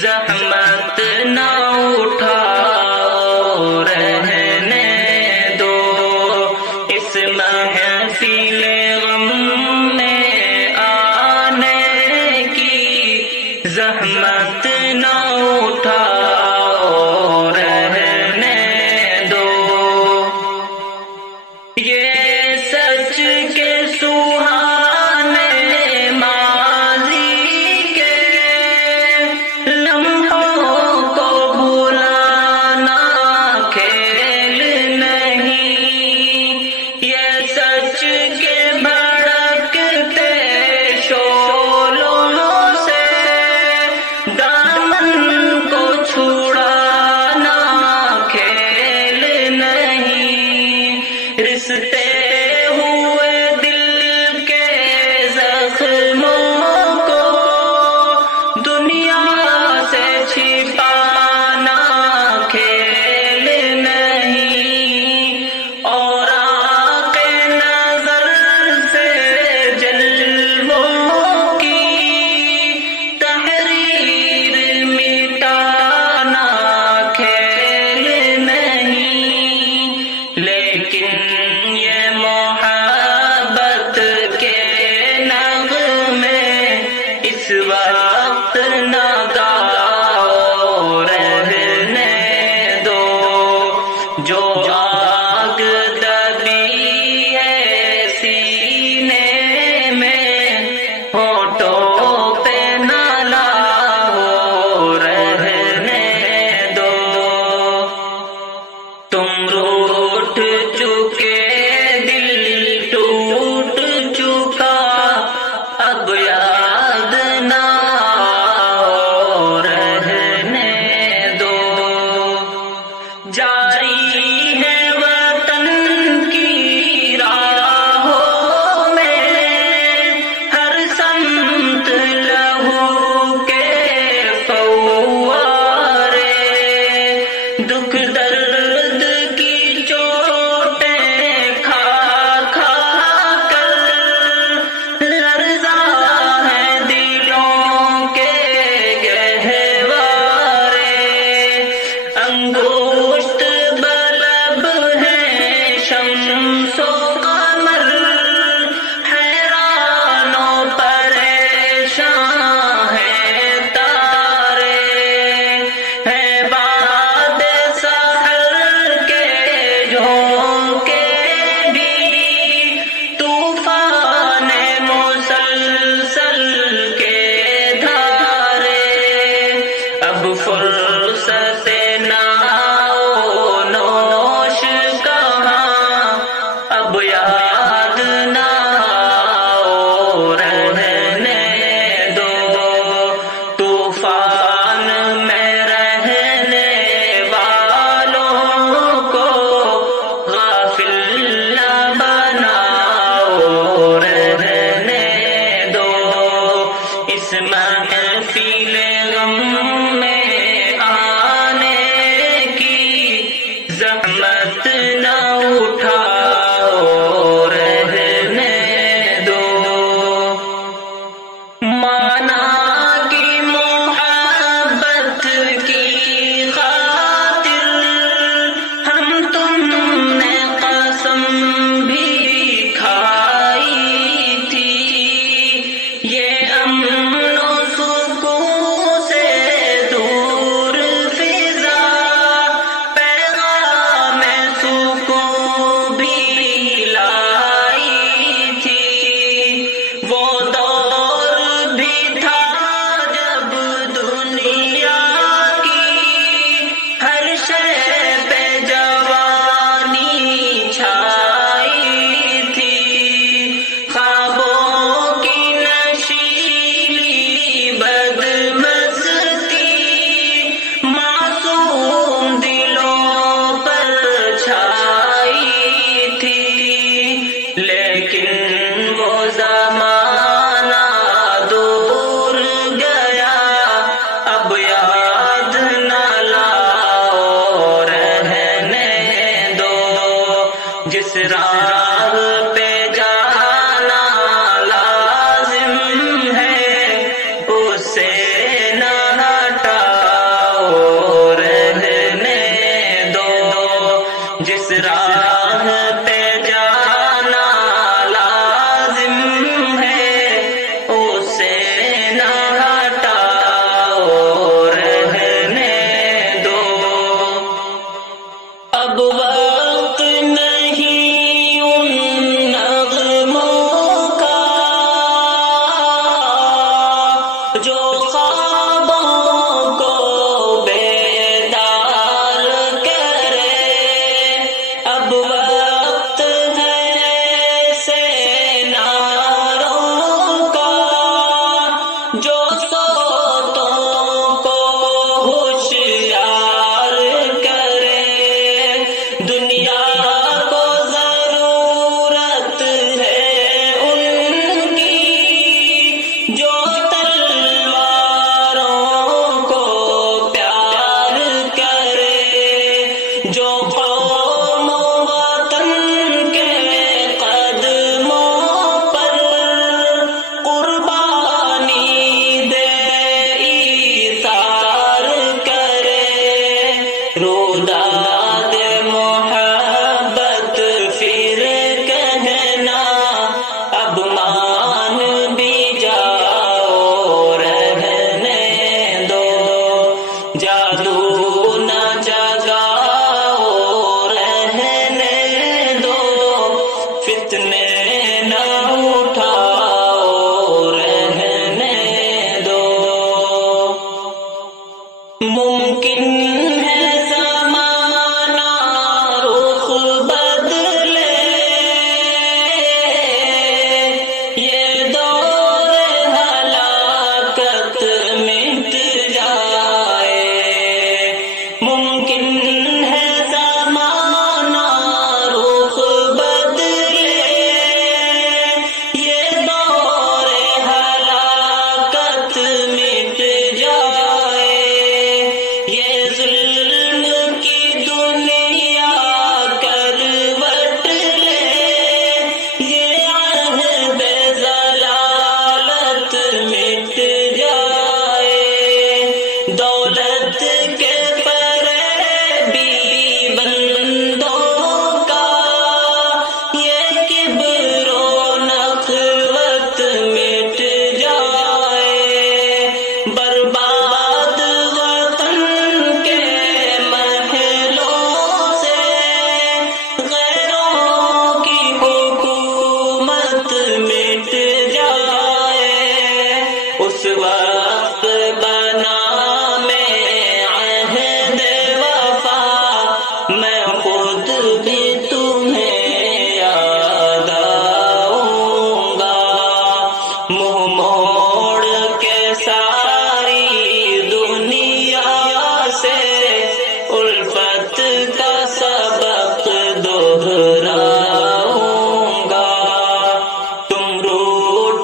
زحمت نہ اٹھاؤ، رہنے دو اس محفل غم میں آنے کی، زحمت نہ اٹھاؤ، رہنے دو۔ یہ سچ کے سہانے ماضی کے لمحوں کو بھلانا کھیل نہیں، یہ سچ کے بھڑکتے شعلوں سے دامن کو چھڑانا کھیل نہیں، رستے ہوئے دل کے زخموں کو دنیا سے چھپانا کھیل نہیں، اور آنکھ نظر سے جلووں کی تحریر مٹانا کھیل نہیں، لیکن یہ محبت کے نغمے اس وقت نہ گاؤ، رہنے دو۔ جو آگ دبی ہے سینے میں ہونٹوں پہ نہ لاؤ، رہنے دو۔ تم روٹھ چکے، دل ٹوٹ چکا، اب یاد نہ آؤ، رہنے دو۔ جاری ہے وطن کی راہوں میں ہر سمت لہو کے فوارے، دکھ درد کی چوٹیں کھا کھا کر لرزاں ہیں دلوں کے گہوارے، انگشت بلب ہیں شمس و قمر، حیران و پریشان ہیں تارے، ہیں باد سحر کے جھونکے بھی طوفان مسلسل کے دھارے، اب فرصت ناؤ نوش کہاں، اب یاد نہ آؤ، رہنے دو۔ طوفان میں رہنے والوں کو غافل نہ بناؤ، رہنے دو۔ اس محفل غم میں آنے کی، زحمت نہ اٹھاؤ، رہنے دو۔ مانا کی محبت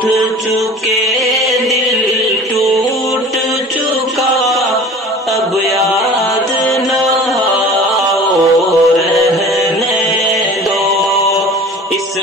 چکے دل ٹوٹ چکا، اب یاد نہ آؤ رہنے دو اس